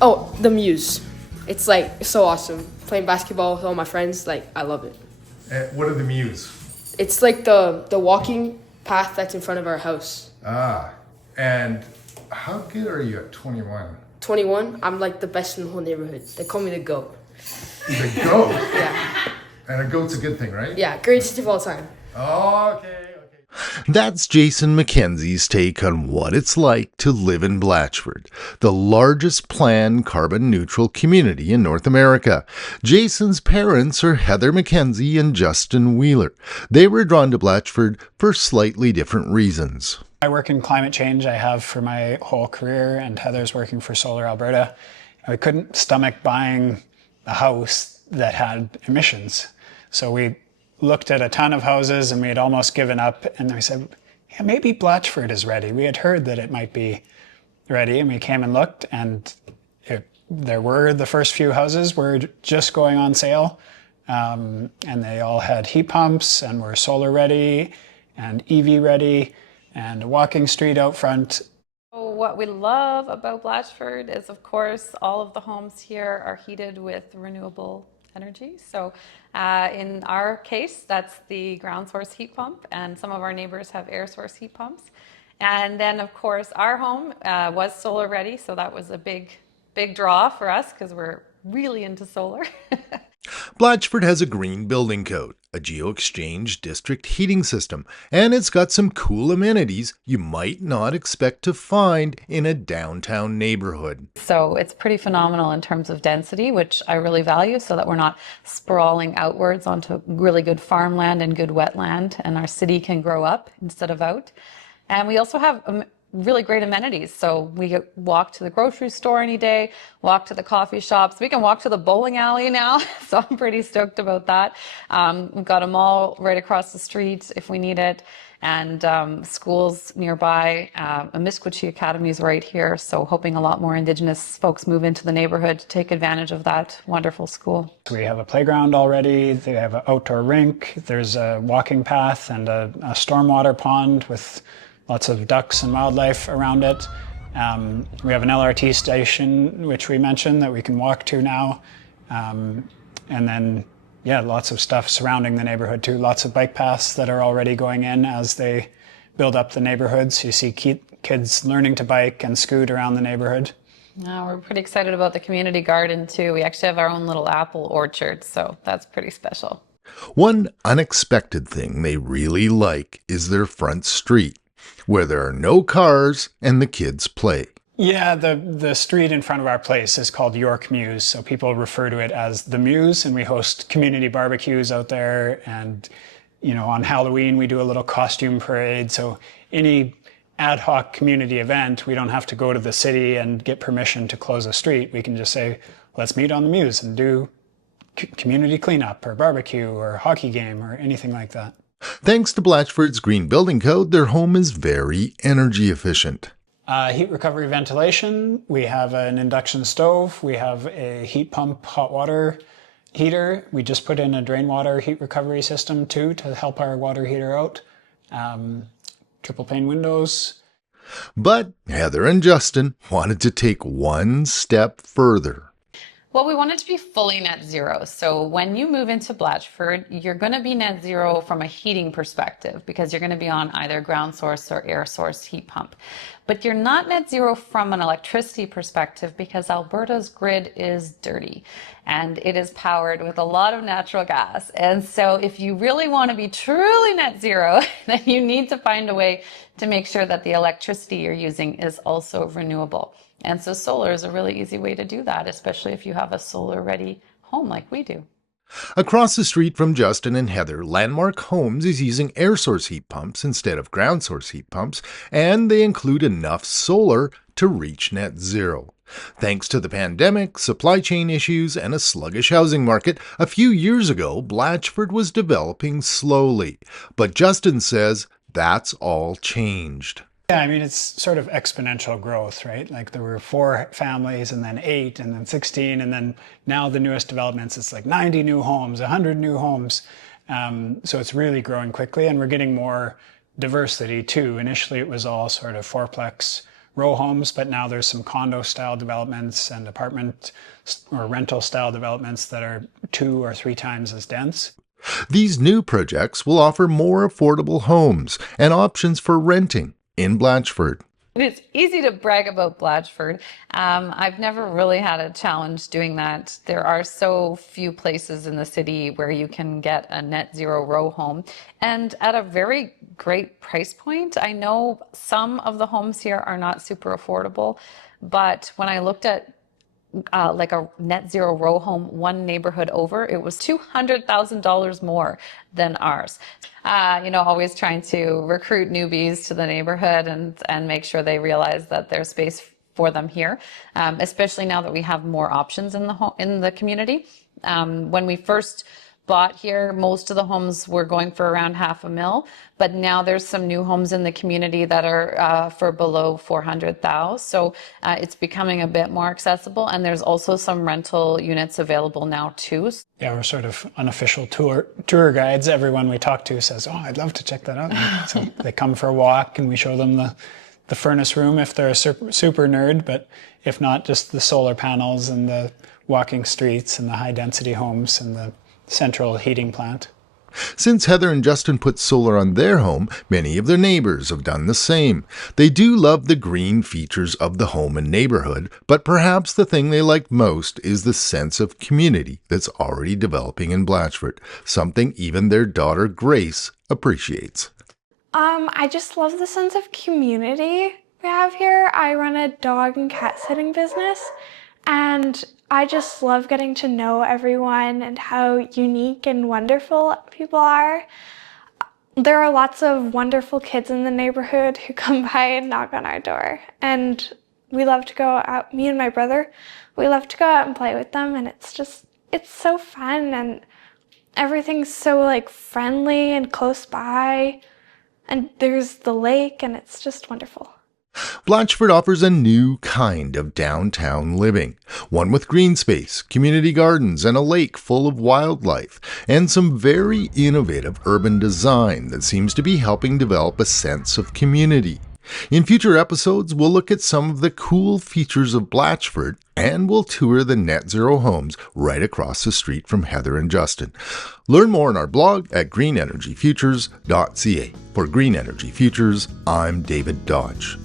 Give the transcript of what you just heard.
Oh, the Mews. It's like so awesome. Playing basketball with all my friends, like I love it. What are the Mews? It's like the walking path that's in front of our house. Ah, and how good are you at 21? 21, I'm like the best in the whole neighborhood. They call me the GOAT. The goat. Yeah. And a goat's a good thing, right? Yeah, greatest of all time. Okay. That's Jason MacKenzie's take on what it's like to live in Blatchford, the largest planned carbon-neutral community in North America. Jason's parents are Heather MacKenzie and Justin Wheeler. They were drawn to Blatchford for slightly different reasons. I work in climate change. I have for my whole career, and Heather's working for Solar Alberta. We couldn't stomach buying a house that had emissions. So we looked at a ton of houses and we had almost given up, and we said, yeah, maybe Blatchford is ready. We had heard that it might be ready, and we came and looked, and the first few houses were just going on sale, and they all had heat pumps and were solar ready and EV ready and a walking street out front. What we love about Blatchford is, of course, all of the homes here are heated with renewable energy. So in our case, that's the ground source heat pump, and some of our neighbors have air source heat pumps. And then, of course, our home was solar ready, so that was a big draw for us because we're really into solar. Blatchford has a green building code, a geoexchange district heating system, and it's got some cool amenities you might not expect to find in a downtown neighborhood. So it's pretty phenomenal in terms of density, which I really value, so that we're not sprawling outwards onto really good farmland and good wetland, and our city can grow up instead of out. And we also have really great amenities. So we walk to the grocery store any day, walk to the coffee shops. We can walk to the bowling alley now. So I'm pretty stoked about that. We've got a mall right across the street if we need it, and schools nearby. Amiskwachi Academy is right here. So hoping a lot more Indigenous folks move into the neighborhood to take advantage of that wonderful school. We have a playground already. They have an outdoor rink. There's a walking path and a stormwater pond with lots of ducks and wildlife around it. We have an LRT station, which we mentioned, that we can walk to now. And then, yeah, lots of stuff surrounding the neighborhood too. Lots of bike paths that are already going in as they build up the neighborhoods. You see kids learning to bike and scoot around the neighborhood. We're pretty excited about the community garden too. We actually have our own little apple orchard, so that's pretty special. One unexpected thing they really like is their front street, where there are no cars and the kids play. Yeah, the street in front of our place is called Yorke Mews, so people refer to it as the Mews, and we host community barbecues out there, and on Halloween we do a little costume parade. So any ad hoc community event, we don't have to go to the city and get permission to close a street. We can just say, let's meet on the Mews and do community cleanup or barbecue or hockey game or anything like that. Thanks to Blatchford's Green Building Code, their home is very energy efficient. Heat recovery ventilation, we have an induction stove, we have a heat pump hot water heater. We just put in a drain water heat recovery system too to help our water heater out. Triple pane windows. But Heather and Justin wanted to take one step further. Well, we want it to be fully net zero. So when you move into Blatchford, you're going to be net zero from a heating perspective because you're going to be on either ground source or air source heat pump. But you're not net zero from an electricity perspective because Alberta's grid is dirty and it is powered with a lot of natural gas. And so if you really want to be truly net zero, then you need to find a way to make sure that the electricity you're using is also renewable. And so solar is a really easy way to do that, especially if you have a solar-ready home like we do. Across the street from Justin and Heather, Landmark Homes is using air source heat pumps instead of ground source heat pumps, and they include enough solar to reach net zero. Thanks to the pandemic, supply chain issues, and a sluggish housing market, a few years ago, Blatchford was developing slowly. But Justin says that's all changed. Yeah, I mean, it's sort of exponential growth, right? Like there were 4 families and then 8 and then 16. And then now the newest developments, it's like 90 new homes, 100 new homes. So it's really growing quickly and we're getting more diversity too. Initially, it was all sort of fourplex row homes, but now there's some condo style developments and apartment or rental style developments that are 2 or 3 times as dense. These new projects will offer more affordable homes and options for renting in Blatchford. It's easy to brag about Blatchford. I've never really had a challenge doing that. There are so few places in the city where you can get a net zero row home and at a very great price point. I know some of the homes here are not super affordable, but when I looked at like a net zero row home, one neighborhood over, it was $200,000 more than ours. Always trying to recruit newbies to the neighborhood and make sure they realize that there's space for them here, especially now that we have more options in the community. When we first bought here, most of the homes were going for around $500,000, but now there's some new homes in the community that are for below $400,000. So it's becoming a bit more accessible, and there's also some rental units available now too. Yeah, we're sort of unofficial tour guides. Everyone we talk to says, "Oh, I'd love to check that out." So they come for a walk, and we show them the furnace room if they're a super nerd, but if not, just the solar panels and the walking streets and the high density homes and the central heating plant. Since Heather and Justin put solar on their home, many of their neighbors have done the same. They do love the green features of the home and neighborhood, but perhaps the thing they like most is the sense of community that's already developing in Blatchford, something even their daughter Grace appreciates. I just love the sense of community we have here. I run a dog and cat sitting business, and I just love getting to know everyone and how unique and wonderful people are. There are lots of wonderful kids in the neighborhood who come by and knock on our door. And we love to go out, me and my brother, we love to go out and play with them. And it's so fun, and everything's so friendly and close by. And there's the lake, and it's just wonderful. Blatchford offers a new kind of downtown living, one with green space, community gardens, and a lake full of wildlife, and some very innovative urban design that seems to be helping develop a sense of community. In future episodes, we'll look at some of the cool features of Blatchford, and we'll tour the net zero homes right across the street from Heather and Justin. Learn more on our blog at greenenergyfutures.ca. For Green Energy Futures, I'm David Dodge.